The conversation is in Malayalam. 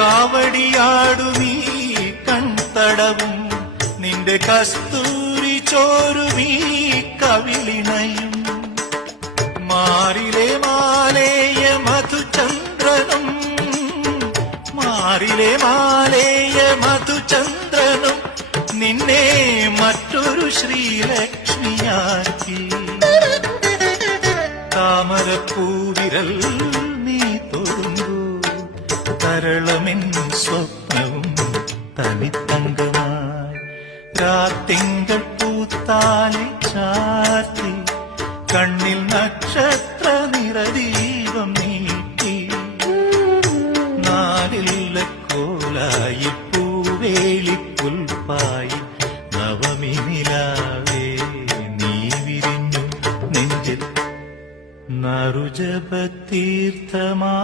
കാവടിയാടുമീ കൺതടവും നിന്റെ കസ്തൂരി ചോരുമീ കവിളിണയും മാറിലെ മാലേയ മധുചന്ദ്രനും മാറിലെ മാലേയ മധുചന്ദ്രനും നിന്നെ മറ്റൊരു ശ്രീലക്ഷ്മിയാക്കി താമരപ്പൂവിരൽ നീ തൊടുമ്പോ തരളമെൻ സ്വപ്നവും തനിത്തങ്കമായി രാത്തിങ്കൾ പൂത്താലെ ചാർത്തി കണ്ണിൽ നക്ഷത്ര നിറദീപം നീട്ടി നാലില്ല കോലായി പൂവേലിപ്പുൽപ്പായി നവമി നിലാവേ നീ വിരിഞ്ഞു നെഞ്ചിൽ നറുജപതീർത്ഥമാ